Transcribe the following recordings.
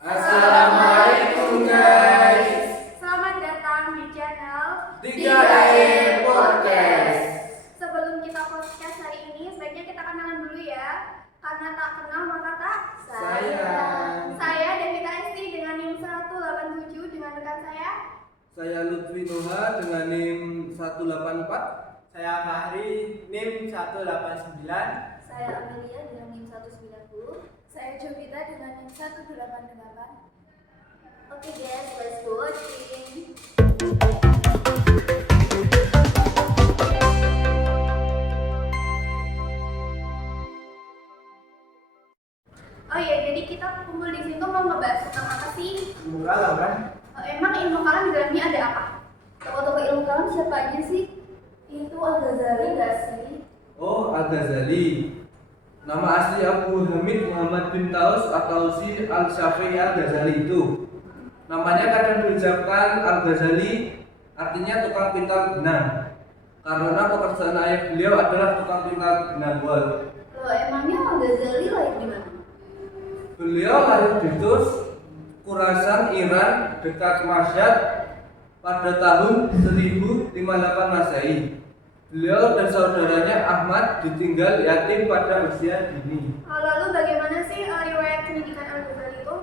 Assalamualaikum guys. Selamat datang di channel 3E Podcast. Sebelum kita podcast hari ini, sebaiknya kita kenalan dulu ya. Karena tak kenal maka tak Sayang. Saya Devita Esti dengan NIM 187 dengan rekan saya. Saya Lutfi Noha dengan NIM 184. Saya Fahri, NIM 189. Saya Amelia dengan NIM 190. Saya Jovita dengan NIM 188. Oke guys, let's go watching. Oh iya, jadi kita kumpul di sini tuh mau ngebahas tentang apa sih? Ilmu kalam kan? Emang ilmu kalam di dalamnya ada apa? Tokoh-tokoh ilmu kalam siapa aja sih? Itu Al-Ghazali nggak sih? Oh, Al-Ghazali. Nama asli Abu Hamid Muhammad bin Taus At-Tausi Al-Syafi'i Al-Ghazali itu. Namanya kadang diucapkan Al-Ghazali, artinya tukang pintar benang. Karena pekerjaan ayah beliau adalah tukang pintar benang wol. Loh, emangnya Al-Ghazali lahir di mana? Beliau lahir di Tus, Khurasan, Iran, dekat Mashhad pada tahun 1058 Masehi. Beliau dan saudaranya Ahmad ditinggal yatim pada usia dini. Lalu bagaimana sih riwayat pendidikan Al-Ghazali itu?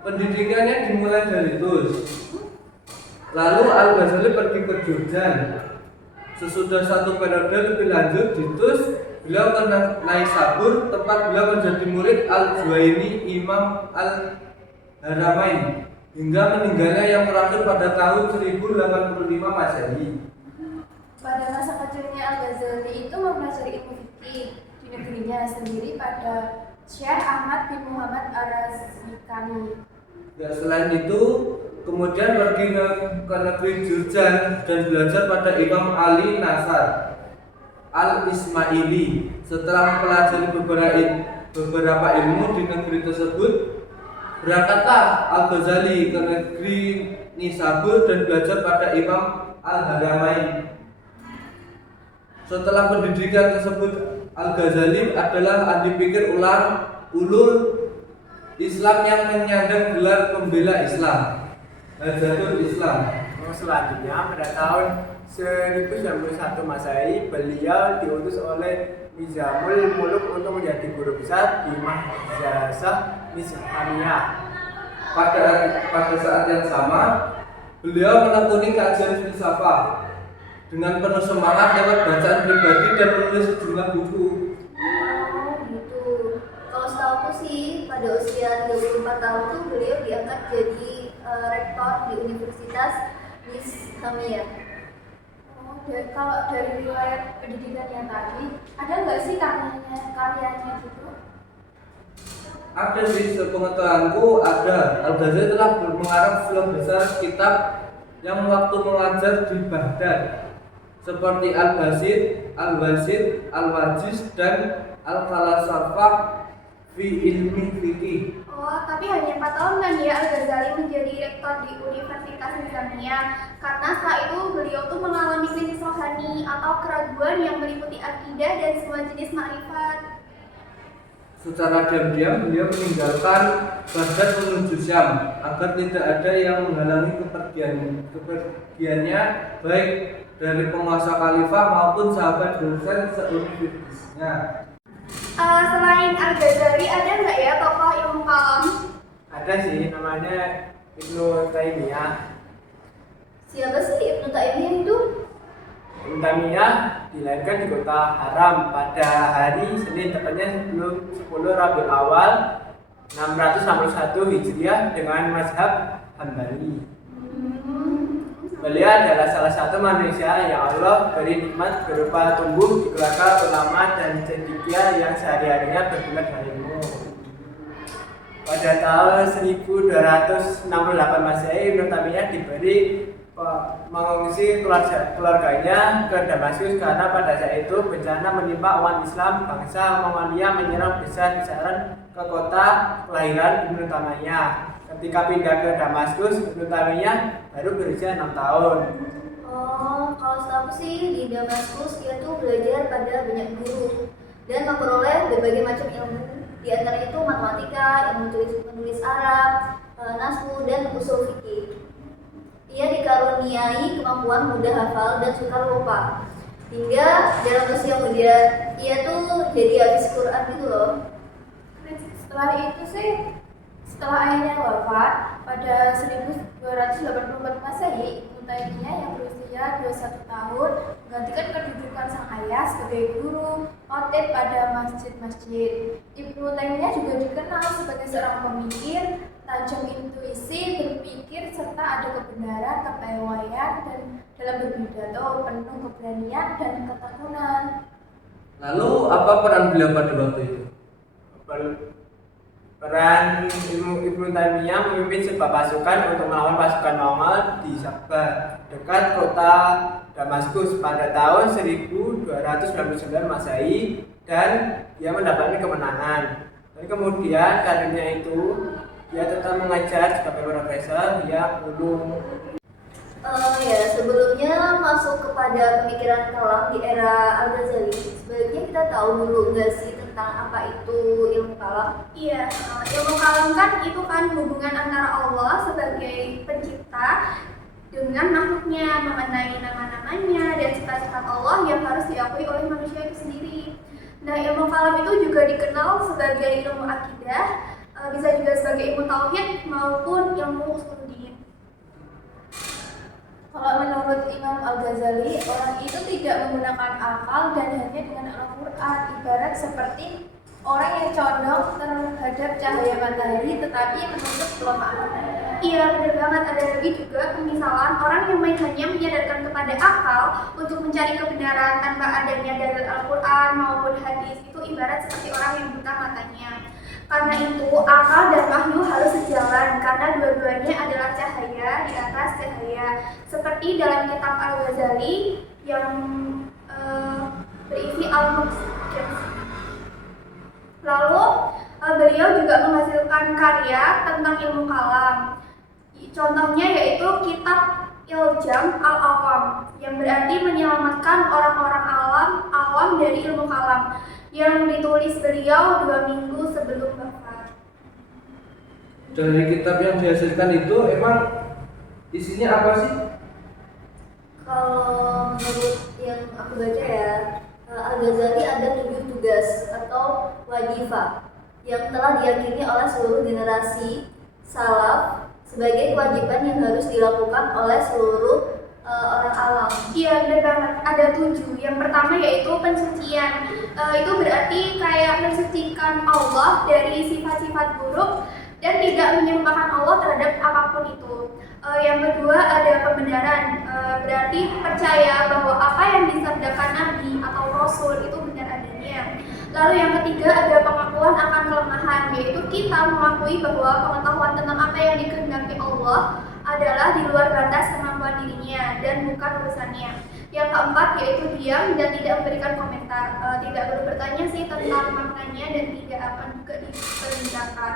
Pendidikannya dimulai dari Tus. Lalu Al-Ghazali pergi ke Jordan. Sesudah satu periode lebih lanjut di Tus, beliau ke Naisabur, tempat beliau menjadi murid Al-Juwaini Imam Al-Haramain, hingga meninggalnya yang terakhir pada tahun 1085 Masehi. Pada masa kecilnya Al-Ghazali itu mempelajari ilmu fikih di negerinya sendiri pada Syekh Ahmad bin Muhammad Ar-Razikani. Dan selain itu, kemudian pergi ke negeri Jordan dan belajar pada Imam Ali Nasar Al-Ismaili. Setelah mempelajari beberapa ilmu di negeri tersebut, berangkatlah Al-Ghazali ke negeri Nisabur dan belajar pada Imam Al-Haramain. Setelah pendidikan tersebut, Al-Ghazali adalah ahli pikir ulul Islam yang menyandang gelar pembela Islam, Nahdlatul Islam. Selanjutnya pada tahun 1091 Masehi, beliau diutus oleh Nizamul Muluk untuk menjadi guru besar di Madrasah Nizamiyah. Pada saat yang sama, beliau menekuni kajian filsafat dengan penuh semangat lewat bacaan pribadi dan menulis sejumlah buku. Oh gitu. Kalau setahu sih pada usia 34 tahun tuh beliau diangkat jadi rektor di Universitas Nizamiyah. Oh, kalau dari riwayat pendidikannya tadi, ada nggak sih karyanya gitu? Ada di sepengetahuanku ada. Al-Ghazali telah mengarang film besar kitab yang waktu mengajar di Baghdad, seperti Al-Basit, Al-Wasit, Al-Wajiz, dan Al-Falasafah fi ilmi fikih. Oh, tapi hanya 4 tahun kan ya Al-Ghazali menjadi rektor di Universitas Nizamiyah. Karena setelah itu beliau tuh mengalami krisis rohani atau keraguan yang meliputi akidah dan semua jenis makrifat. Secara diam-diam beliau meninggalkan Baghdad menuju Syam agar tidak ada yang menghalangi kepergiannya, baik dari penguasa khalifah maupun sahabat dosen seuniversitasnya. Selain Al-Ghazali ada nggak ya tokoh ilmu kalam? Ada sih, namanya Ibnu Taimiyah. Siapa sih Ibnu Taimiyah itu? Ibnu Taimiyah dilahirkan di kota Haram pada hari Senin, tepatnya sebelum 10 Rabiul Awal 661 Hijriah dengan mazhab Hambali. Beliau adalah salah satu manusia yang Allah beri nikmat berupa tumbuh di keluarga ulama dan cendekia yang sehari-harinya bergelut dengan ilmu. Pada tahun 1268 Masehi, Ibnu Taimiyah diberi mengungsi keluarganya ke Damaskus karena pada saat itu bencana menimpa umat Islam bangsa Mongolia menyerang besar-besaran ke kota kelahiran Ibnu Taimiyah. Ketika pindah ke Damaskus, Ibnu Taimiyah baru berusia 6 tahun. Oh, kalau setahu sih di Damaskus dia tuh belajar pada banyak guru dan memperoleh berbagai macam ilmu. Di antara itu matematika, ilmu menulis Arab, nahwu dan usul fikih. Ia dikaruniai kemampuan mudah hafal dan sukar lupa. Hingga dalam usia muda ia tuh jadi hafiz Quran gitu loh. Setelah itu sih, setelah ayahnya wafat pada 1284 Masehi, Ibnu Taimiyah yang berusia 21 tahun menggantikan kedudukan sang ayah sebagai guru khotib pada masjid-masjid. Ibnu Taimiyah juga dikenal sebagai seorang pemikir, tajam intuisi, berpikir serta ada kebenaran, kepayawan dan dalam berpidato penuh keberanian dan ketekunan. Lalu apa peran beliau pada waktu itu? Peran Ibnu Taimiyah memimpin sebuah pasukan untuk melawan pasukan Mongol di Sabah, dekat kota Damaskus pada tahun 1299 Masehi, dan dia mendapatkan kemenangan. Dan kemudian karirnya itu dia tetap mengajar sebagai profesor yang ulung. Sebelumnya masuk kepada pemikiran kalam di era Al-Ghazali, sebaiknya kita tahu dulu nggak sih tentang apa itu ilmu kalam? Iya, ilmu kalam kan itu kan hubungan antara Allah sebagai pencipta dengan makhluknya, mengenai nama-namanya dan sifat-sifat Allah yang harus diakui oleh manusia itu sendiri. Nah, ilmu kalam itu juga dikenal sebagai ilmu akidah, bisa juga sebagai ilmu tauhid maupun ilmu usuluddin. Kalau menurut Imam Al-Ghazali, orang itu tidak menggunakan akal dan hanya dengan Al-Quran, ibarat seperti orang yang condong terhadap cahaya matahari tetapi menutup peluang matahari. Iya, benar banget. Ada lagi juga pemisalan orang yang hanya menyadarkan kepada akal untuk mencari kebenaran tanpa adanya dalil Al-Quran maupun hadis, itu ibarat seperti orang yang buta matanya. Karena itu, akal dan wahyu harus sejalan karena dua-duanya adalah cahaya di atas cahaya. Seperti dalam kitab Al-Ghazali yang berisi Al-Muqaddim. Lalu beliau juga menghasilkan karya tentang ilmu kalam. Contohnya yaitu kitab Iljam Al-Awam yang berarti menyelamatkan orang-orang awam dari ilmu kalam, yang ditulis beliau 2 minggu sebelum wafat. Dari kitab yang dihasilkan itu emang isinya apa sih? Kalau menurut yang aku baca ya, Al-Ghazali ada 7 tugas atau wajifah yang telah diyakini oleh seluruh generasi salaf sebagai kewajiban yang harus dilakukan oleh seluruh orang awam. Iya, benar banget. Ada 7. Yang pertama yaitu pensucian. Itu berarti kayak mensucikan Allah dari sifat-sifat buruk dan tidak menyembahkan Allah terhadap apapun itu. Yang kedua ada pembenaran. Berarti percaya bahwa apa yang disabdakan Nabi atau Rasul itu benar adanya. Lalu yang ketiga ada pengakuan akan kelemahan, yaitu kita mengakui bahwa pengetahuan tentang apa yang dikehendaki Allah adalah di luar batas kemampuan dirinya dan bukan urusannya. Yang keempat yaitu diam dan tidak memberikan komentar, tidak perlu bertanya sih tentang maknanya dan tidak akan juga diperbincangkan.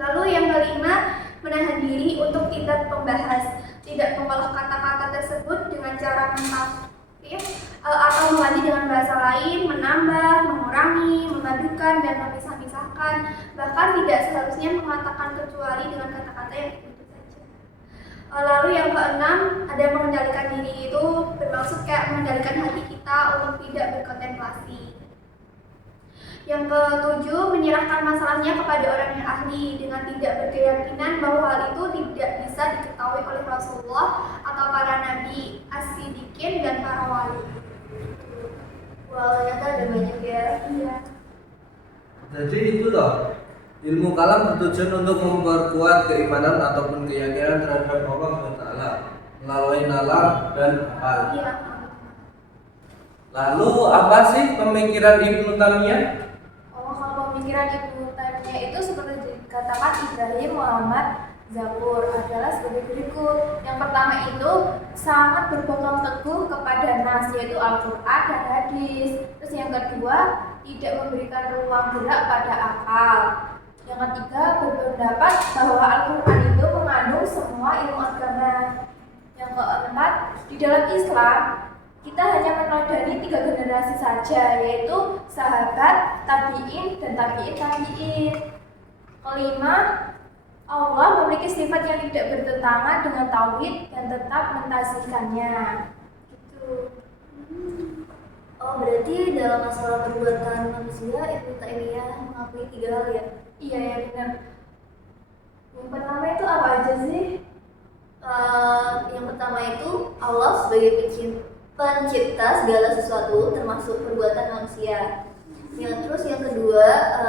Lalu yang kelima, menahan diri untuk tidak membahas, tidak mengolah kata-kata tersebut dengan cara mentafsir atau mengganti dengan bahasa lain, menambah, mengurangi, memadukan dan memisah-misahkan, bahkan tidak seharusnya mengatakan kecuali dengan kata-kata yang itu saja. Lalu yang keenam, ada mengendalikan diri, itu bermaksud kayak mengendalikan hati kita untuk tidak berkontemplasi. Yang ketujuh, menyerahkan masalahnya kepada orang yang ahli dengan tidak berkeyakinan bahwa hal itu tidak bisa diketahui oleh Rasulullah atau para nabi, as-siddiqin dan para wali. Wah, ternyata ada banyak ya. Iya. Jadi itu loh, ilmu kalam bertujuan untuk memperkuat keimanan ataupun keyakinan terhadap Allah SWT melalui nalar dan hal. Iya. Lalu apa sih pemikiran Ibnu Taimiyah? Kalau pemikiran Ibnu Taimiyah itu seperti dikatakan Ibrahim Muhammad Zabur adalah sebagai berikut. Yang pertama itu sangat berpegang teguh kepada nas, yaitu Al-Quran dan hadis. Terus yang kedua, tidak memberikan ruang gerak pada akal. Yang ketiga, berpendapat bahwa Al-Quran itu mengandung semua ilmu agama. Yang keempat, di dalam Islam kita hanya meneladani 3 generasi saja, yaitu sahabat, tabi'in, dan tabi'in. Kelima, Allah memiliki sifat yang tidak bertentangan dengan tauhid dan tetap mentazihkannya. Gitu. Oh, berarti dalam masalah perbuatan manusia Ibnu Taimiyah mengakui 3 hal ya? Iya ya benar. Yang pertama itu apa aja sih? Yang pertama itu Allah sebagai pencipta segala sesuatu termasuk perbuatan manusia. Terus yang kedua,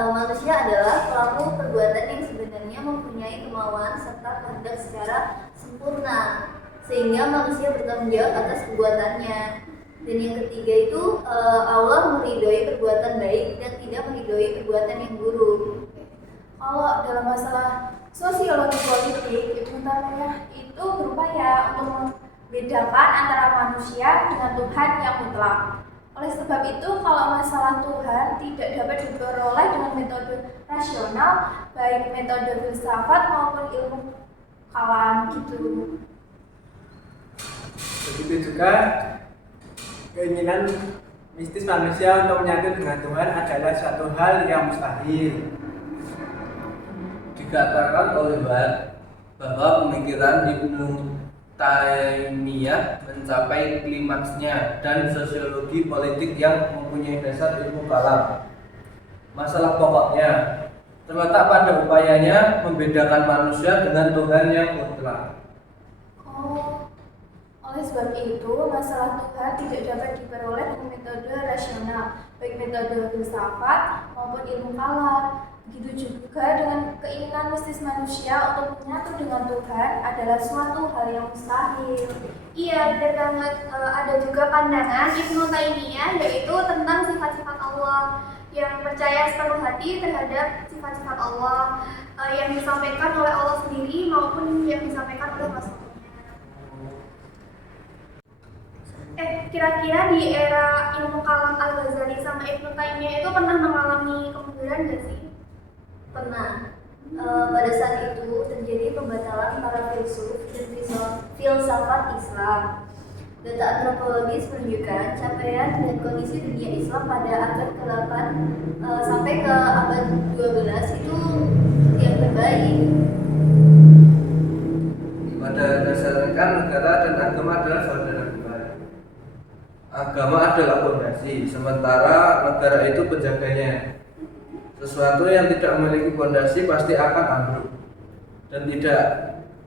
manusia adalah pelaku perbuatan yang sebenarnya mempunyai kemauan serta kehendak secara sempurna, sehingga manusia bertanggung jawab atas perbuatannya. Dan yang ketiga itu Allah meridhoi perbuatan baik dan tidak meridhoi perbuatan yang buruk. Kalau dalam masalah sosiologi politik, Ibnu Taimiyah itu berupaya untuk membedakan antara manusia dengan Tuhan yang mutlak. Oleh sebab itu, kalau masalah Tuhan tidak dapat diperoleh dengan metode rasional, baik metode filsafat maupun ilmu kalam gitu. Begitu juga keinginan mistis manusia untuk menyatu dengan Tuhan adalah suatu hal yang mustahil. Dikatakan oleh Watt bahwa pemikiran Ibnu Taimiyah mencapai klimaksnya dan sosiologi politik yang mempunyai dasar ilmu kalam. Masalah pokoknya terletak pada upayanya membedakan manusia dengan Tuhan yang mutlak. Oleh sebab itu, masalah Tuhan tidak dapat diperoleh dengan metode rasional, baik metode filsafat maupun ilmu kalam. Begitu juga dengan keinginan mistis manusia untuk menyatu dengan Tuhan adalah suatu hal yang mustahil. Iya, benar banget. Ada juga pandangan Ibnu Taimiyah yaitu tentang sifat-sifat Allah, yang percaya sepenuh hati terhadap sifat-sifat Allah yang disampaikan oleh Allah sendiri maupun yang disampaikan oleh Rasulnya. Kira-kira di era ilmu kalam Al-Ghazali sama Ibnu Taimiyah itu pernah mengalami kemunduran gak sih? Pernah. Pada saat itu terjadi pembatalan para filsuf dan filsafat Islam. Data antropologis menunjukkan capaian dan kondisi dunia Islam pada abad ke-8 sampai ke abad 12 itu yang terbaik. Pada dasarnya negara dan agama adalah saudara kembar. Agama adalah fondasi, sementara negara itu penjaganya. Sesuatu yang tidak memiliki fondasi pasti akan ambruk, dan tidak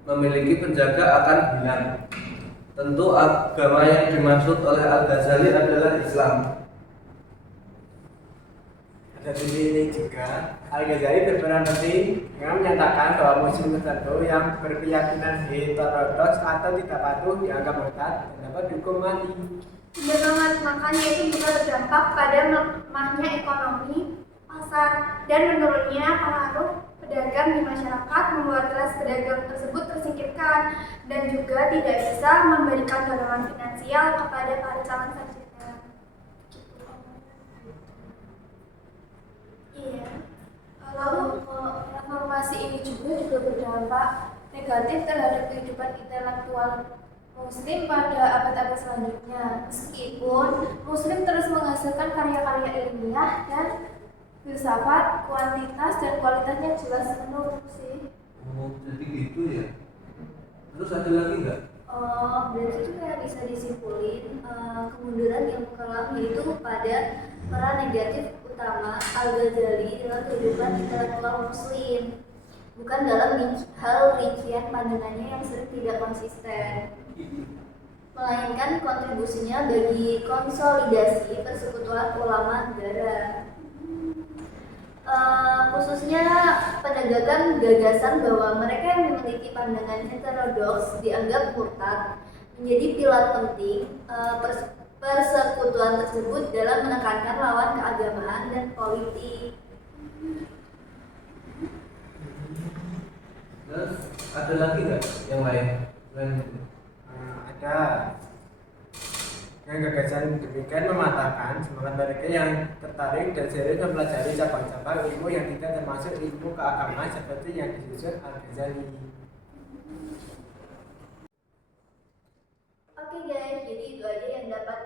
memiliki penjaga akan hilang. Tentu agama yang dimaksud oleh Al-Ghazali adalah Islam. Ada di sini juga Al-Ghazali berperan penting dengan menyatakan bahwa muslim tertentu yang berkeyakinan heterodoks atau tidak patuh dianggap murtad dan dapat dihukum mati. Benar banget, makanya itu juga berdampak pada melemahnya ekonomi pasar dan menurunnya pengaruh pedagang di masyarakat, membuat kelas pedagang tersebut tersingkirkan dan juga tidak bisa memberikan dorongan finansial kepada para calon sarjana. Iya. Lalu reformasi ini juga berdampak negatif terhadap kehidupan intelektual Muslim pada abad-abad selanjutnya. Meskipun Muslim terus menghasilkan karya-karya ilmiah dan filsafat, kuantitas dan kualitasnya jelas menurun sih. Oh, jadi gitu ya. Terus ada lagi nggak? Berarti itu kayak bisa disimpulin kemunduran yang kalam yaitu pada peran negatif utama Al-Ghazali dalam kehidupan intelektual Muslim, bukan dalam hal rincian pandangannya yang sering tidak konsisten, melainkan kontribusinya bagi konsolidasi persekutuan ulama negara. Khususnya penegakan gagasan bahwa mereka yang memiliki pandangan heterodoks dianggap murtad menjadi pilar penting persekutuan tersebut dalam menekankan lawan keagamaan dan politik. Terus ada lagi nggak yang lain? Ada. Dengan gagasan demikian mematahkan semangat mereka yang tertarik dan serius mempelajari cabang-cabang ilmu yang tidak termasuk ilmu keagamaan seperti yang disusun Al-Ghazali. Oke guys, jadi itu aja yang dapat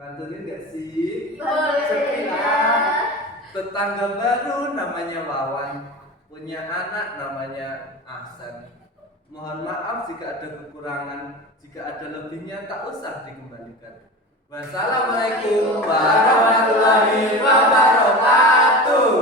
Bantuin gak sih? Boleh Sekilas. ya. Tetangga baru namanya Wawan, punya anak namanya Ahsan. Mohon maaf jika ada kekurangan, jika ada lebihnya tak usah dikembalikan. Wassalamualaikum warahmatullahi wabarakatuh.